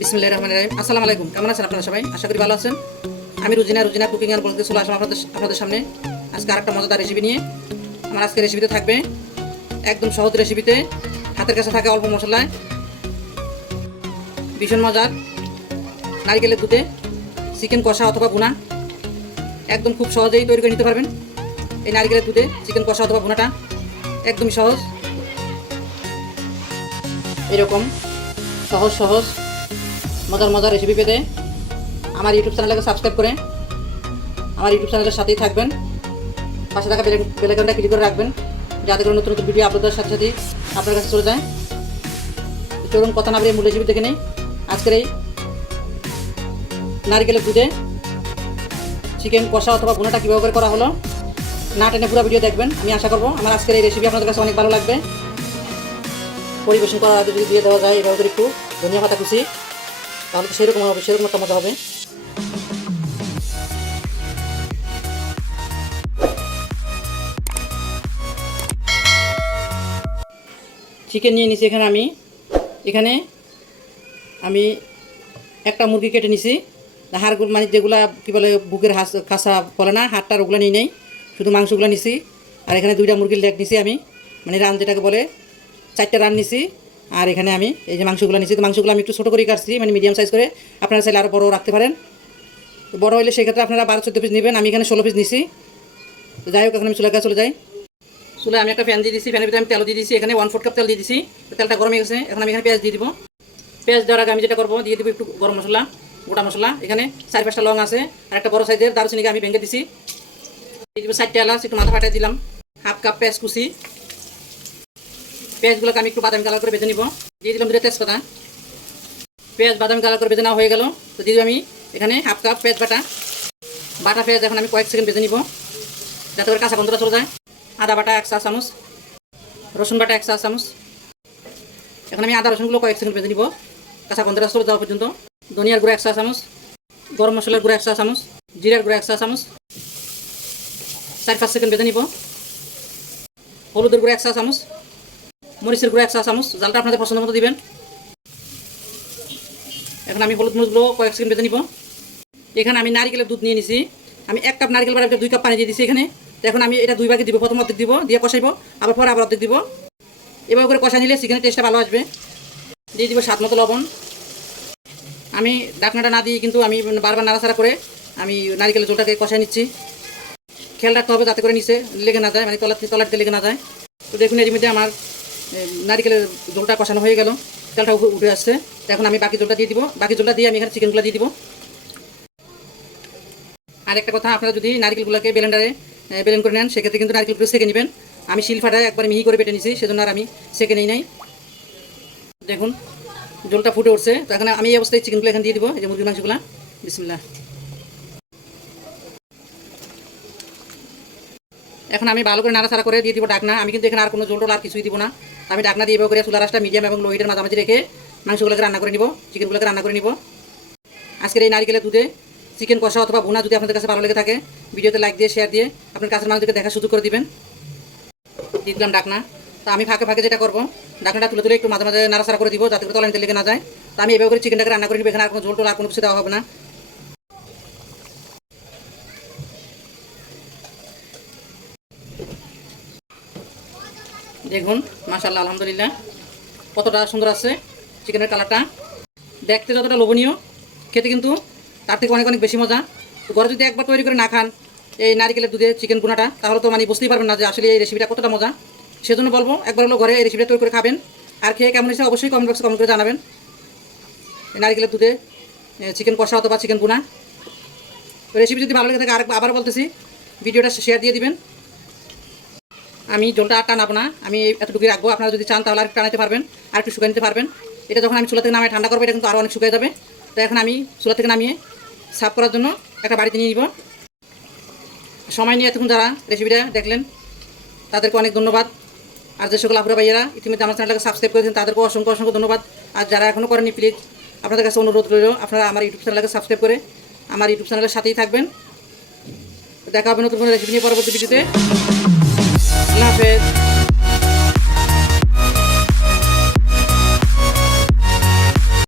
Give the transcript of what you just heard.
বিসমিল্লাহ রহমান রাহিম। আসসালামু আলাইকুম। কেমন আছেন আপনারা সবাই? আশা করি ভালো আছেন। আমি রুজিনা রুজিনা কুকিং অ্যান্ড বলতে চলে আসলাম আপনাদের আপনাদের সামনে। আজকে আরেকটা মজাদার রেসিপি নিয়ে। আমার আজকে রেসিপিতে থাকবে একদম সহজ রেসিপিতে হাতের কাছে থাকে অল্প মশলায়। ভীষণ মজার। নারিকেলের দুধে চিকেন কষা অথবা ভুনা। একদম খুব সহজেই তৈরি করে নিতে পারবেন। এই নারিকেলের দুধে চিকেন কষা অথবা ভুনাটা একদমই সহজ। এরকম সহজ সহজ। মজার মজার রেসিপি পেতে আমার ইউটিউব চ্যানেলকে সাবস্ক্রাইব করে আমার ইউটিউব চ্যানেলের সাথেই থাকবেন। পাশে থাকা বেলাইকনটা ক্লিক করে রাখবেন, যাতে করে নতুন নতুন ভিডিও আপলোড দেওয়ার সাথে সাথেই আপনার কাছে চলে যায়। চলুন কথা না বেরিয়ে মূল রেসিপি দেখে নেই। আজকের এই নারকেলের দুধে চিকেন কষা অথবা ভুনাটা কীভাবে করে করা হলো, না টেনে পুরো ভিডিও দেখবেন। আমি আশা করব আমার আজকের এই রেসিপি আপনাদের কাছে অনেক ভালো লাগবে। পরিবেশন করার আগে যদি দিয়ে দেওয়া যায়, এভাবে একটু ধনিয়া পাতা খুশি তাহলে তো সেরকম হবে, সেরকম একটা মজা হবে। চিকেন নিয়ে নিছি এখানে আমি। এখানে আমি একটা মুরগি কেটে নিছি। হাড়গুলো মানে যেগুলা কী বলে, বুকের হাঁস, খাসা বলে না হাড়টার ওগুলো নিয়ে নেই। শুধু মাংসগুলো নিছি। আর এখানে দুইটা মুরগির লেগ নিছি আমি। মানে রান যেটাকে বলে, চারটা রান নিছি। আর এখানে আমি এই যে মাংসগুলো নিছি তো মাংসগুলো আমি একটু ছোটো করে কাটছি মানে মিডিয়াম সাইজ করে। আপনারা চাইলে আরও বড় রাখতে পারেন। বড় হলে সেক্ষেত্রে আপনারা বারো, চোদ্দ পিস নেবেন। আমি এখানে ষোলো পিস নিছি। তো যাই হোক, এখন আমি চুলার কাছে চলে যাই। চুলে আমি একটা ফ্যান দিয়ে দিচ্ছি ফ্যানের ভিতরে আমি তেল দিয়ে দিচ্ছি এখানে ওয়ান ফোর কাপ তেল দিয়ে দিচ্ছি তেলটা গরম হয়ে গেছে। এখন আমি এখানে পেঁয়াজ দিয়ে দিব। পেঁয়াজ দেওয়ার আগে আমি যেটা করব, দিয়ে দিব একটু গরম মশলা, গোটা মশলা। এখানে চার পাঁচটা লং আছে। আর একটা বড় সাইজের দারুচিনিকে আমি ভেঙে দিছি। দিয়ে দিব চারটে এলাচ, একটু মাথা ফাটাই দিলাম। হাফ কাপ পেঁয়াজ কুচি। পেঁয়াজগুলোকে আমি একটু বাদামি কালার করে বেঁধে নিব। দিয়ে দিলাম দুটো তেজপাতা। পেঁয়াজ, বাদামি কালার করে বেঁধে নেওয়া হয়ে গেল। তো দিয়ে আমি এখানে হাফ কাপ পেঁয়াজ বাটা। বাটা পেঁয়াজ এখন আমি কয়েক সেকেন্ড বেঁধে নিব, যাতে করে কাঁচা গন্ধটা চলে যায়। আদা বাটা এক চা চামচ, রসুন বাটা এক চা চামচ। এখন আমি আদা রসুনগুলো কয়েক সেকেন্ড বেঁধে নিব, কাঁচা গন্ধটা চলে যাওয়া পর্যন্ত। ধনিয়ার গুঁড়া এক চা চামচ, গরম মশলার গুঁড়া এক চা চামচ, জিরার গুঁড়া এক চা চামচ। চার পাঁচ সেকেন্ড বেঁধে নিব। হলুদের গুঁড়া এক চা চামচ মরিচের গুঁড়া এক চা চামচ, জালটা আপনাদের পছন্দ মতো দিবেন। এখন আমি হলুদ মরিচগুলো কয়েক সেকেন্ড বেঁধে নিব। এখানে আমি নারিকেলের দুধ নিয়ে নিছি। আমি এক কাপ নারিকেল বাড়াতে দুই কাপ পানি দিয়ে দিছি এখানে। তো এখন আমি এটা দুই ভাগে দিব, প্রথম অর্ধেক দিব, দিয়ে কষাইব, আবার পরে আবার অর্ধেক দিব। এভাবে করে কষা নিলে চিকেনের টেস্টটা ভালো আসবে। দিয়ে দিব স্বাদ মতো লবণ। আমি ডাকনাটা না দিয়ে কিন্তু আমি বারবার নাড়াচাড়া করে আমি নারিকেলের জলটাকে কষাই নিচ্ছি। খেয়াল রাখতে হবে যাতে করে নিচে লেগে না যায় মানে তলার তলাতে লেগে না যায়। তো দেখুন, এর মধ্যে আমার নারিকেলের জলটা কষানো হয়ে গেল। তেলটা উঠে- আসছে। এখন আমি বাকি জলটা দিয়ে দিব। বাকি জলটা দিয়ে আমি এখানে চিকেনগুলো দিয়ে দিব। আর একটা কথা, আপনারা যদি নারকেলগুলোকে ব্লেন্ডারে ব্লেন্ড করে নেন, সেক্ষেত্রে কিন্তু নারকেলগুলো সেকে নেবেন। আমি শিলফাটায় একবার মিহি করে বেটে নিছি, সেজন্য আর আমি সেকে নেই নাই। দেখুন, জলটা ফুটে উঠছে। তো এখন আমি এই অবস্থায় চিকেনগুলো এখানে দিয়ে দিব, এই যে মুরগির মাংসগুলো। বিসমিল্লা এখন আমি ভালো করে নাড়াচাড়া করে দিয়ে দিব ডাকনা। আমি কিন্তু এখানে আর কোনো জল আর কিছুই দিব না। আমি ডাকনা দিয়ে করে চুলা রাসটা মিডিয়াম এবং লো হিটের মাঝামাঝি রেখে মাংসগুলোকে রান্না করে নিব চিকেনগুলোকে রান্না করে নিব। আজকের এই নারিকেলের দুধে চিকেন কষা অথবা বোনা যদি আপনাদের কাছে ভালো লেগে থাকে, ভিডিওতে লাইক দিয়ে শেয়ার দিয়ে আপনার কাছের মানুষদেরকে দেখা সুযোগ করে দিবেন। দিয়ে দিলাম ডাকনা। তো আমি ফাঁকে ফাঁকে যেটা করব, ডাকনাটা তুলে তুলে একটু মাঝে মাঝে নাড়াচাড়া করে দিব, যাতে করে তলানিতে লেগে না যায়। তো আমি এভাবে করে চিকেনটাকে রান্না করে নিব, এখানে আর কোনো ঝোল আর কোনো কিছু দেওয়া হবে না। দেখুন মাশাল্লাহ আলহামদুলিল্লাহ। কতটা সুন্দর আছে চিকেনের কালারটা। দেখতে যতটা লোভনীয়, খেতে কিন্তু তার থেকে অনেক অনেক বেশি মজা। তো ঘরে যদি একবার তৈরি করে না খান এই নারিকেলের দুধে চিকেন গুনাটা তাহলে তো মানে বুঝতেই পারবেন না যে আসলে এই রেসিপিটা কতটা মজা। সেজন্য বলব, একবার হলো ঘরে এই রেসিপিটা তৈরি করে খাবেন। আর খেয়ে কেমন হয়েছে অবশ্যই কমেন্ট বক্সে কমেন্ট করে জানাবেন। নারিকেলের দুধে চিকেন কষা অথবা চিকেন গুনা রেসিপি যদি ভালো লেগে থাকে আর আবার বলতেছি, ভিডিওটা শেয়ার দিয়ে দিবেন। আমি জলটা আর টানাবো না, আমি এতটুকু রাখব। আপনারা যদি চান তাহলে আর টানাতে পারবেন আর একটু শুকিয়ে নিতে পারবেন। এটা যখন আমি চুলা থেকে নামিয়ে ঠান্ডা করব, এটা কিন্তু আরও অনেক শুকিয়ে যাবে। তো এখন আমি চুলা থেকে নামিয়ে সাফ করার জন্য একটা বাড়িতে নিয়ে নিব। সময় নিয়ে এতক্ষণ যারা রেসিপিটা দেখলেন, তাদেরকে অনেক ধন্যবাদ। আর যে সকল আপুরা ভাইয়েরা ইতিমধ্যে আমার চ্যানেলটাকে সাবস্ক্রাইব করেছেন, তাদেরকেও অসংখ্য অসংখ্য ধন্যবাদ। আর যারা এখনও করেনি প্লিজ আপনাদের কাছে অনুরোধ রইল, আপনারা আমার ইউটিউব চ্যানেলটাকে সাবস্ক্রাইব করে আমার ইউটিউব চ্যানেলের সাথেই থাকবেন। দেখা হবে নতুন কোনো রেসিপি নিয়ে পরবর্তী ভিডিওতে snap it.